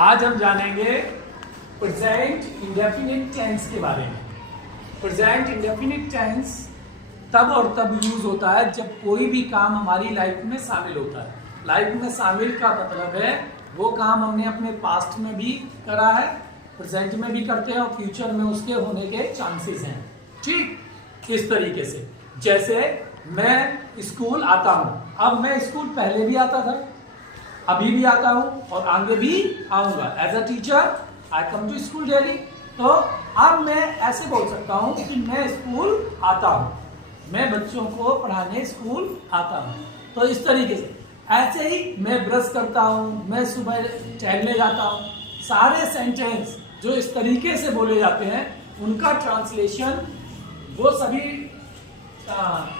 आज हम जानेंगे प्रेजेंट इंडेफिनिट टेंस के बारे में। प्रेजेंट इंडेफिनिट टेंस तब और तब यूज होता है जब कोई भी काम हमारी लाइफ में शामिल होता है। लाइफ में शामिल का मतलब है वो काम हमने अपने पास्ट में भी करा है, प्रेजेंट में भी करते हैं और फ्यूचर में उसके होने के चांसेस हैं। ठीक इस तरीके से, जैसे मैं स्कूल आता हूँ। अब मैं स्कूल पहले भी आता था, अभी भी आता हूँ और आगे भी आऊँगा। As a teacher I come to school daily. तो अब मैं ऐसे बोल सकता हूँ कि मैं स्कूल आता हूँ, मैं बच्चों को पढ़ाने स्कूल आता हूँ। तो इस तरीके से ऐसे ही मैं ब्रश करता हूँ, मैं सुबह टहलने जाता हूँ। सारे सेंटेंस जो इस तरीके से बोले जाते हैं उनका ट्रांसलेशन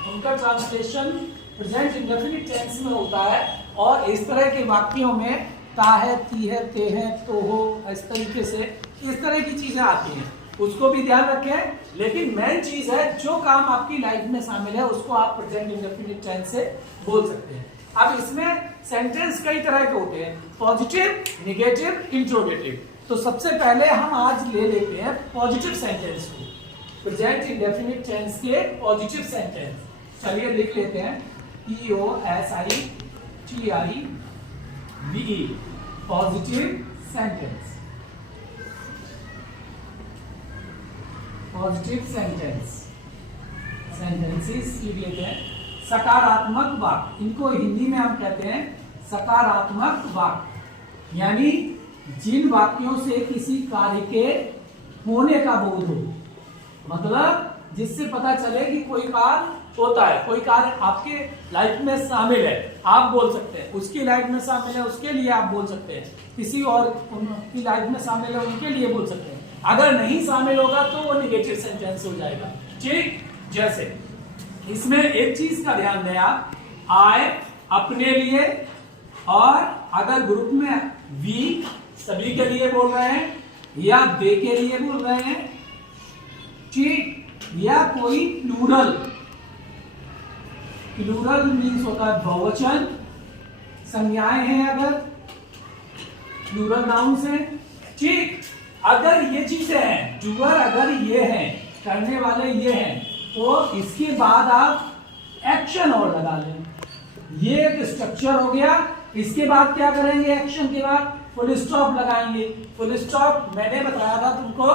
उनका ट्रांसलेशन प्रेजेंट इंडेफिनिट टेंस में होता है। और इस तरह के वाक्यों में ता है, ती है, ते है, तो हो, इस तरीके से इस तरह की चीजें आती हैं, उसको भी ध्यान रखें। लेकिन मेन चीज है जो काम आपकी लाइफ में शामिल है उसको आप प्रेजेंट इंडेफिनिट टेंस से बोल सकते हैं। अब इसमें सेंटेंस कई तरह के होते हैं, पॉजिटिव, नेगेटिव, इंट्रोगेटिव। तो सबसे पहले हम आज ले लेते हैं पॉजिटिव सेंटेंस को, प्रेजेंट इंडेफिनिट टेंस के पॉजिटिव सेंटेंस। चलिए लिख लेते हैं, POSITIVE, positive sentence. Positive sentences लिख लेते हैं। सकारात्मक वाक्य, इनको हिंदी में हम कहते हैं सकारात्मक वाक्य, यानी जिन वाक्यों से किसी कार्य के होने का बोध हो, मतलब जिससे पता चले कि कोई कार्य होता है, कोई कार्य आपके लाइफ में शामिल है, आप बोल सकते हैं। उसकी लाइफ में शामिल है उसके लिए आप बोल सकते हैं, किसी और की लाइफ में शामिल है उनके लिए बोल सकते हैं। अगर नहीं शामिल होगा तो वो नेगेटिव सेंटेंस हो जाएगा। ठीक, जैसे इसमें एक चीज का ध्यान दें आप, आई अपने लिए, और अगर ग्रुप में वी सभी के लिए बोल रहे हैं या दे के लिए बोल रहे हैं, ठीक, या कोई प्लूरल मीन्स होता है बहुवचन, संज्ञाएं हैं, अगर प्लूरल नाउन्स हैं, ठीक। अगर ये चीजें हैं, डूअर अगर ये हैं, करने वाले ये हैं, तो इसके बाद आप एक्शन और लगा लें। ये एक स्ट्रक्चर हो गया। इसके बाद क्या करेंगे? एक्शन के बाद फुल स्टॉप लगाएंगे। फुल स्टॉप मैंने बताया था तुमको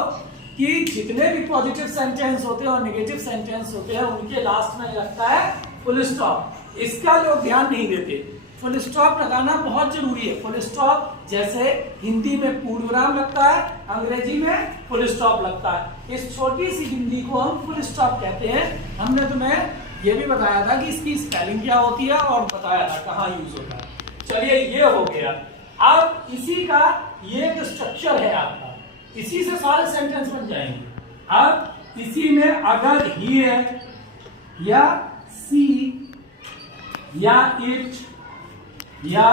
कि जितने भी पॉजिटिव सेंटेंस होते हैं और नेगेटिव सेंटेंस होते हैं उनके लास्ट में लगता है फुल स्टॉप। इसका लोग ध्यान नहीं देते। फुल स्टॉप लगाना बहुत जरूरी है। फुल स्टॉप जैसे हिंदी में पूर्णविराम लगता है, अंग्रेजी में फुल स्टॉप लगता है। इस छोटी सी हिंदी को हम फुल स्टॉप कहते हैं। हमने तुम्हें यह भी बताया था कि इसकी स्पेलिंग क्या होती है और बताया था कहाँ यूज होता है। चलिए ये हो गया। अब इसी का ये एक स्ट्रक्चर है आपका, इसी से सारे सेंटेंस बन जाएंगे। अब इसी में अगर ही है या सी या इट या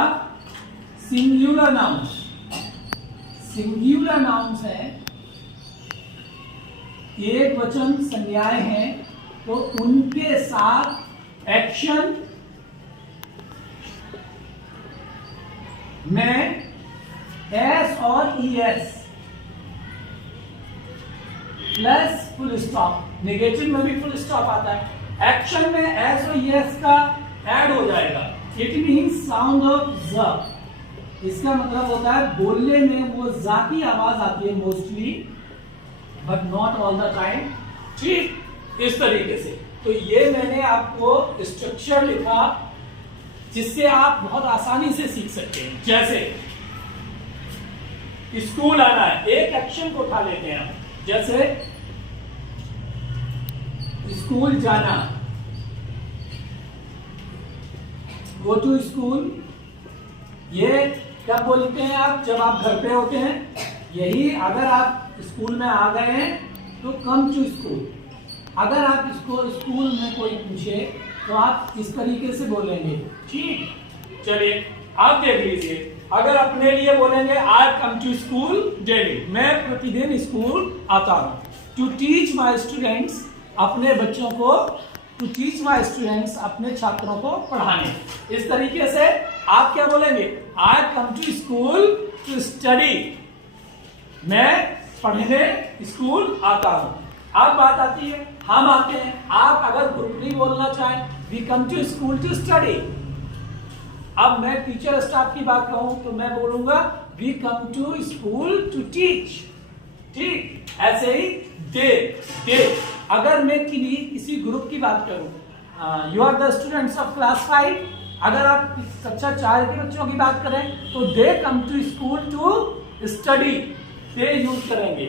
सिंगुलर नाउन्स है, एक वचन संज्ञाएं हैं, तो उनके साथ एक्शन में एस और ES plus full stop. Negative में भी फुल स्टॉप आता है, एक्शन में एस और ईएस का ऐड हो जाएगा। इट मीन्स साउंड ऑफ ज। इसका मतलब होता है बोलने में वो जा की आवाज आती है mostly, but not all the time. ठीक, इस तरीके से। तो ये मैंने आपको स्ट्रक्चर लिखा जिससे आप बहुत आसानी से सीख सकते हैं। जैसे स्कूल आना है, एक एक्शन को उठा लेते हैं हम, जैसे स्कूल जाना, गो टू स्कूल। ये कब बोलते हैं आप? जब आप घर पे होते हैं। यही अगर आप स्कूल में आ गए हैं तो कम टू स्कूल। अगर आप इसको स्कूल में कोई पूछे तो आप इस तरीके से बोलेंगे। ठीक, चलिए आप देख लीजिए। अगर अपने लिए बोलेंगे I come to school daily, मैं प्रतिदिन स्कूल आता हूँ। टू टीच माई स्टूडेंट्स, अपने बच्चों को, टू टीच माई स्टूडेंट्स, अपने छात्रों को पढ़ाने। इस तरीके से आप क्या बोलेंगे? I come to school to study. मैं पढ़ने स्कूल आता हूं। अब बात आती है, हम आते हैं। आप अगर ग्रुपली बोलना चाहें, we come to school to study. अब मैं टीचर स्टाफ की बात कहूं तो मैं बोलूंगा we come to school to teach. ठीक, ऐसे ही दे। अगर मैं किसी ग्रुप की बात करूं, you are the students of class 5, अगर आप कक्षा 4 के बच्चों की बात करें तो they come to school to study. They use करेंगे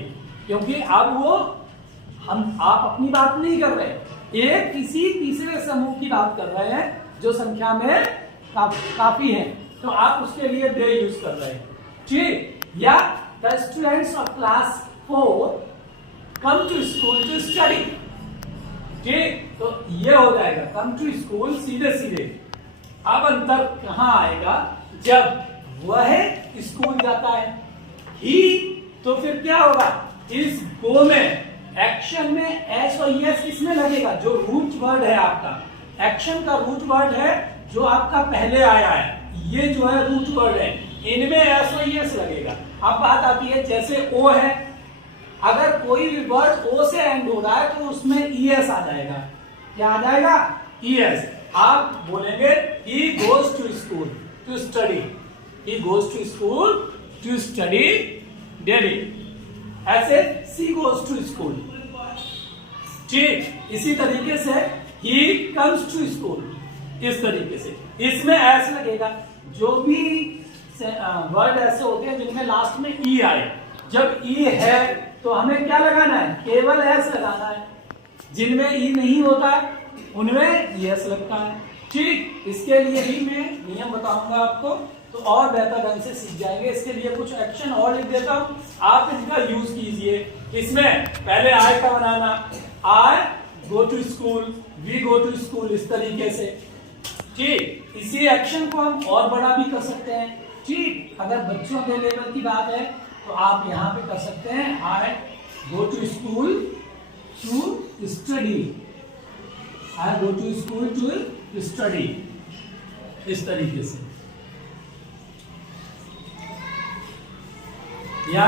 क्योंकि अब वो आप अपनी बात नहीं कर रहे, एक किसी तीसरे समूह की बात कर रहे हैं जो संख्या में काफी है, तो आप उसके लिए दे यूज कर रहे हैं। ठीक, या the students of class 4 come to school to study. ठीक, तो ये हो जाएगा कम टू स्कूल सीधे। अब अंतर कहां आएगा, जब वह स्कूल जाता है। ही तो फिर क्या होगा, इस गो में एक्शन में एस और यस किसमें लगेगा, जो रूट वर्ड है आपका। एक्शन का रूट वर्ड है जो आपका पहले आया है, ये जो है रूट वर्ड है, इनमें एस और यस लगेगा। अब बात आती है जैसे ओ है, अगर कोई भी वर्ड ओ से एंड हो रहा है तो उसमें ईएस आ जाएगा। क्या आ जाएगा, ईएस। आप बोलेंगे he goes to school to study, he goes to school to study daily. ऐसे सी गोज टू स्कूल। ठीक, इसी तरीके से ही कम्स टू स्कूल, इस तरीके से इसमें एस लगेगा। जो भी वर्ड ऐसे होते हैं जिनमें लास्ट में ई आए, जब ई है तो हमें क्या लगाना है, केवल एस लगाना है। जिनमें ई नहीं होता उनमें यस लगता है। ठीक, इसके लिए भी मैं नियम बताऊंगा आपको, तो और बेहतर ढंग से सीख जाएंगे। इसके लिए कुछ एक्शन और लिख देता हूं, आप इनका यूज कीजिए। इसमें पहले आई का बनाना, I go to school, we go to school, इस तरीके से। ठीक, इसी एक्शन को हम और बड़ा भी कर सकते हैं। ठीक, अगर बच्चों के लेवल की बात है तो आप यहां पे कर सकते हैं, I go to school to study, I go to school to study, इस तरीके से। या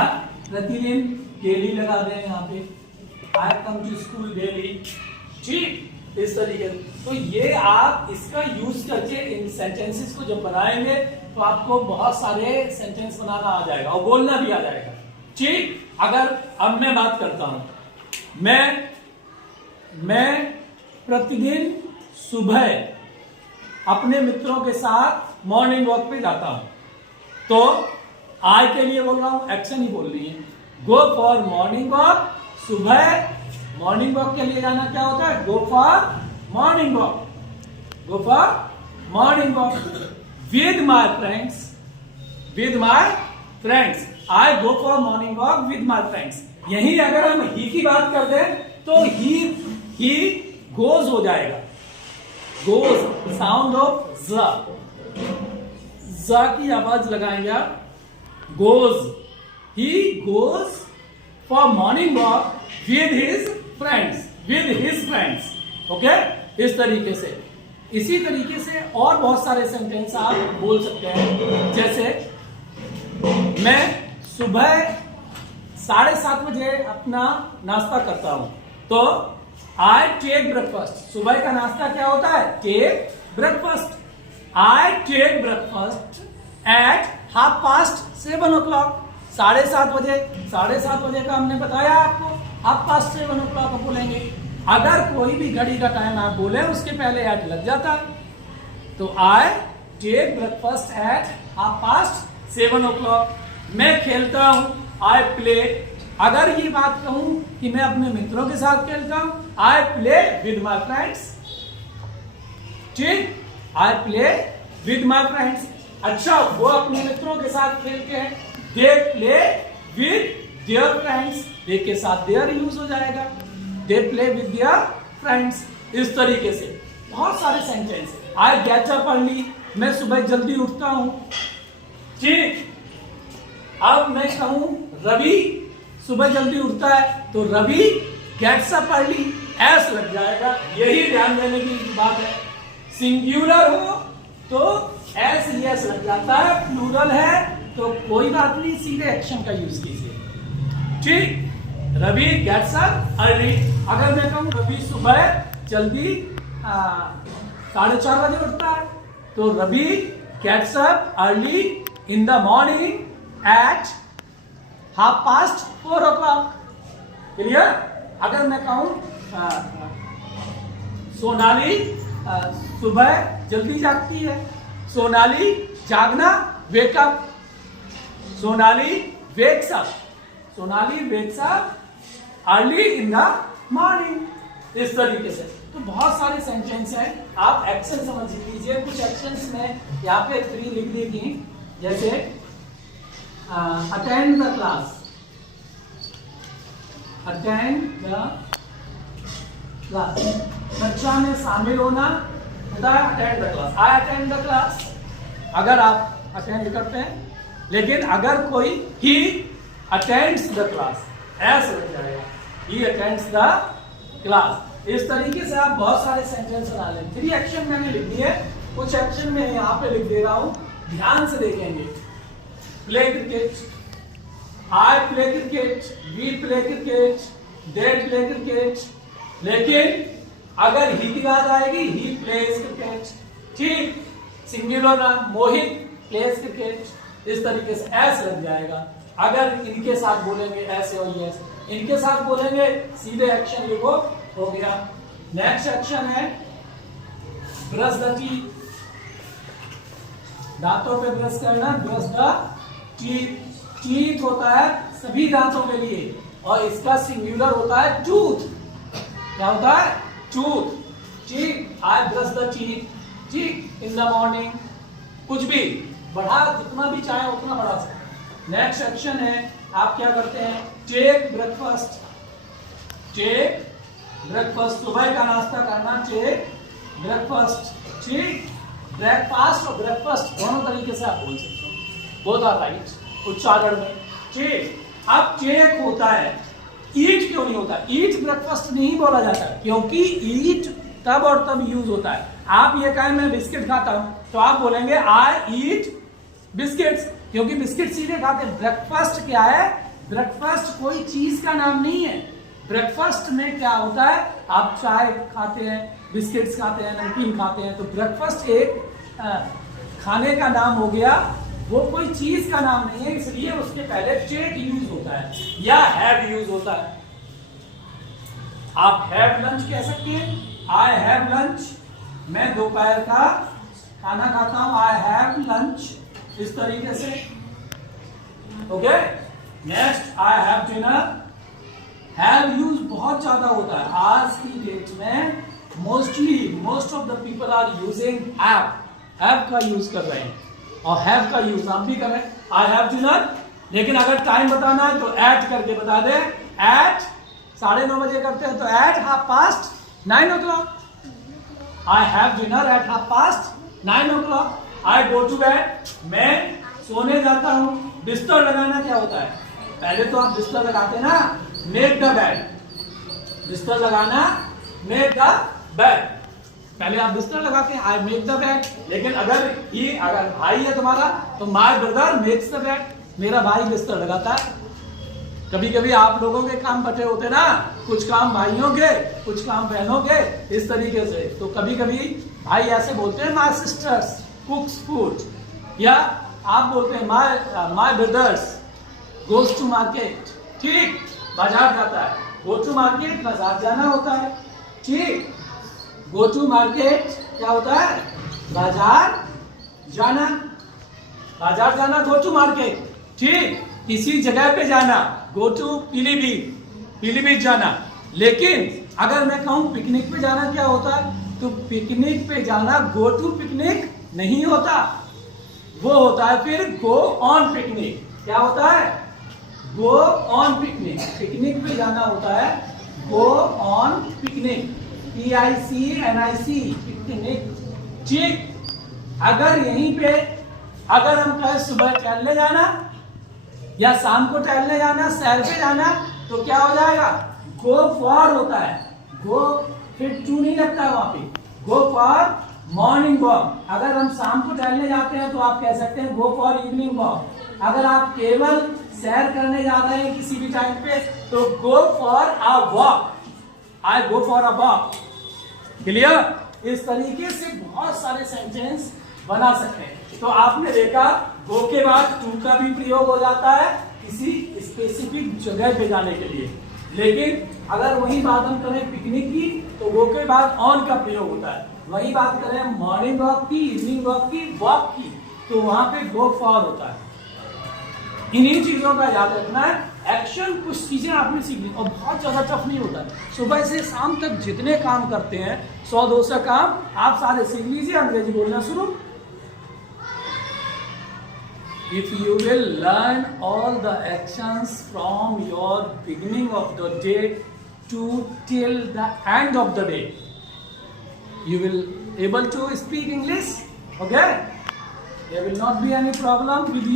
प्रतिदिन डेली लगा दें यहाँ पे, आई कम टू स्कूल डेली। ठीक, इस तरीके से। तो ये आप इसका यूज करके इन सेंटेंसेस को जब बनाएंगे तो आपको बहुत सारे सेंटेंस बनाना आ जाएगा और बोलना भी आ जाएगा। ठीक, अगर अब मैं बात करता हूं, मैं प्रतिदिन सुबह अपने मित्रों के साथ मॉर्निंग वॉक पे जाता हूं, तो आई के लिए बोल रहा हूं, एक्शन ही बोल रही है। गो फॉर मॉर्निंग वॉक, सुबह मॉर्निंग वॉक के लिए जाना क्या होता है, go for morning walk, go for morning walk with my friends, with my friends, I go for morning walk with my friends. यही अगर हम ही की बात कर दें तो ही गोज हो जाएगा, गोज साउंड ऑफ ज की आवाज लगाएंगे आप, goes, he goes for morning walk with his friends, okay, इस तरीके से। इसी तरीके से और बहुत सारे सेंटेंस आप बोल सकते हैं। जैसे मैं सुबह 7:30 बजे अपना नाश्ता करता हूं, तो आई टेक ब्रेकफास्ट। सुबह का नाश्ता क्या होता है, take breakfast. I take breakfast at 7:30 o'clock, 7:30 बजे। 7:30 बजे का हमने बताया आपको, 7:30 o'clock बोलेंगे। अगर कोई भी घड़ी का टाइम आप बोले उसके पहले एट लग जाता है, तो आई टेक ब्रेकफास्ट एट 7:30 o'clock। मैं खेलता हूं, आई प्ले। अगर ये बात कहूं कि मैं अपने मित्रों के साथ खेलता हूं, I play with my friends. ठीक, I play with my friends. अच्छा, वो अपने मित्रों के साथ खेलते हैं, they play with their friends, they के साथ देयर यूज हो जाएगा, they play with their friends. इस तरीके से बहुत सारे sentence. I get up early, मैं सुबह जल्दी उठता हूं। ठीक, अब मैं कहूं रवि सुबह जल्दी उठता है, तो Ravi gets up early, S लग जाएगा। यही ध्यान देने की बात है। सिंगुलर हो तो एस यस लग जाता है, प्लूरल है तो कोई बात नहीं, सीधे एक्शन का यूज कीजिए। ठीक, रवि गेट्स अप अर्ली। अगर मैं कहूं रवि सुबह जल्दी 4:30 बजे उठता है, तो Ravi gets up early in the morning at 4:30। Clear? अगर मैं कहूं सोनाली सुबह जल्दी जागती है, सोनाली जागना wake up, Sonali wakes up, Sonali wakes up early in the morning. इस तरीके से तो बहुत सारे सेंटेंस हैं, आप एक्शन समझ लीजिए। कुछ एक्शंस में यहाँ पे 3 लिख दी थी, जैसे attend the class, attend the class, कक्षा में शामिल होना होता है attend the class, I attend the class, अगर आप अटेंड करते हैं। लेकिन अगर कोई ही अटेंड्स द क्लास, ऐसा हो जाएगा, ही अटेंड्स द क्लास। इस तरीके से आप बहुत सारे सेंटेंस बना लें। 3 एक्शन मैंने लिख दिए, कुछ एक्शन में यहाँ पे लिख दे रहा हूं, ध्यान से देखेंगे। Play cricket, I play cricket, we play cricket, they play cricket. लेकिन अगर ही की बात आएगी, ही प्लेज क्रिकेट। ठीक, सिंगुलर नाम, मोहित प्लेज क्रिकेट। इस तरीके से एस लग जाएगा। अगर इनके साथ बोलेंगे ऐसे और यस, इनके साथ बोलेंगे सीधे एक्शन लिखो, हो गया। नेक्स्ट एक्शन है ब्रश द टीथ, दांतों पे ब्रश करना, ब्रश द टीथ। टीथ होता है सभी दांतों के लिए, और इसका सिंगुलर होता है टूथ। क्या होता है? टूथ। ठीक, आई ब्रश द टीथ। ठीक, इन द मॉर्निंग, कुछ भी बढ़ा, जितना भी चाहे उतना बढ़ा सकते। नेक्स्ट एक्शन है, आप क्या करते हैं, टेक ब्रेकफास्ट, टेक ब्रेकफास्ट, सुबह का नाश्ता करना, टेक ब्रेकफास्ट। ठीक, ब्रेकफास्ट और ब्रेकफास्ट दोनों तरीके से आप बोल सकते हैं, बोथ आर राइट उच्चारण में। ठीक, अब टेक होता है, ईट क्यों नहीं होता? ईट ब्रेकफास्ट नहीं बोला जाता, क्योंकि ईट तब और तब यूज होता है। आप ये कहें मैं बिस्किट खाता हूं, तो आप बोलेंगे आई ईट बिस्किट्स, क्योंकि बिस्किट सीधे खाते हैं। ब्रेकफास्ट क्या है? ब्रेकफास्ट कोई चीज का नाम नहीं है। ब्रेकफास्ट में क्या होता है, आप चाय खाते हैं, बिस्किट्स खाते हैं, नमकीन खाते हैं, तो ब्रेकफास्ट एक खाने का नाम हो गया, वो कोई चीज का नाम नहीं है। इसलिए उसके पहले टेक यूज होता है या हैव यूज होता है। आप हैव लंच कह सकते हैं, आई हैव लंच, मैं दोपहर का खाना खाता हूं, आई हैव लंच, इस तरीके से। Okay, next I have dinner. Have use बहुत ज्यादा होता है आज की डेट में, most of the people are using have का यूज कर रहे हैं, और हैव का यूज आप भी करें, आई हैव डिनर। लेकिन अगर टाइम बताना है तो एट करके बता दे, एट 9:30 बजे करते हैं तो at 9:30 o'clock, I have dinner at 9:30 o'clock। I go to bed, मैं सोने जाता हूं। बिस्तर लगाना क्या होता है? पहले तो आप बिस्तर लगाते ना, मेक द बेड, बिस्तर लगाना, मेक द बेड, पहले आप बिस्तर लगाते हैं, आई मेक द बेड। लेकिन अगर भाई है तुम्हारा, तो my brother makes the bed, मेरा भाई बिस्तर लगाता है। कभी कभी आप लोगों के काम बटे होते ना, कुछ काम भाइयों के, कुछ काम बहनों के, इस तरीके से। तो कभी कभी भाई ऐसे बोलते हैं, माय सिस्टर्स कुक्स फूड, या आप बोलते हैं my brothers goes to market. ठीक, बाजार जाता है, गो टू मार्केट बाजार जाना होता है। ठीक, गो टू मार्केट क्या होता है? बाजार जाना, बाजार जाना, गो टू मार्केट। ठीक, किसी जगह पे जाना, गो टू पीलीभीत, पीलीभीत जाना। लेकिन अगर मैं कहूं पिकनिक पे जाना क्या होता है, तो पिकनिक पे जाना गो टू पिकनिक नहीं होता, वो होता है फिर गो ऑन पिकनिक। क्या होता है? Go on picnic. पिकनिक पे जाना होता है go on picnic, PICNIC, picnic. ठीक, अगर यहीं पे अगर हम कहें सुबह टहलने जाना या शाम को टहलने जाना, सैर पे जाना, तो क्या हो जाएगा? गो फॉर होता है, गो फिर टू नहीं लगता है वहां पे, गो फॉर मॉर्निंग वॉक। अगर हम शाम को टहलने जाते हैं तो आप कह सकते हैं गो फॉर इवनिंग वॉक। अगर आप केवल सैर करने जा रहे हैं किसी भी टाइम पे, तो go for a walk, I go for a walk. Clear? इस तरीके से बहुत सारे सेंटेंस बना सकते हैं। तो आपने देखा गो के बाद टू का भी प्रयोग हो जाता है किसी स्पेसिफिक जगह पे जाने के लिए। लेकिन अगर वही बात हम करें पिकनिक की, तो गो के बाद ऑन का प्रयोग होता है। वही बात करें मॉर्निंग वॉक की, इवनिंग वॉक की, वॉक की, तो वहां पे गो फॉर होता है। इन्हीं चीजों का याद रखना है। एक्शन कुछ चीजें आपने सीख ली और बहुत ज्यादा टफ नहीं होता है। सुबह से शाम तक जितने काम करते हैं 100-200 काम आप सारे सीख लीजिए, अंग्रेजी बोलना शुरू। If you will learn all the actions from your beginning of the day to till the end of the day, you will able to speak English. Okay? There will not be any problem with you.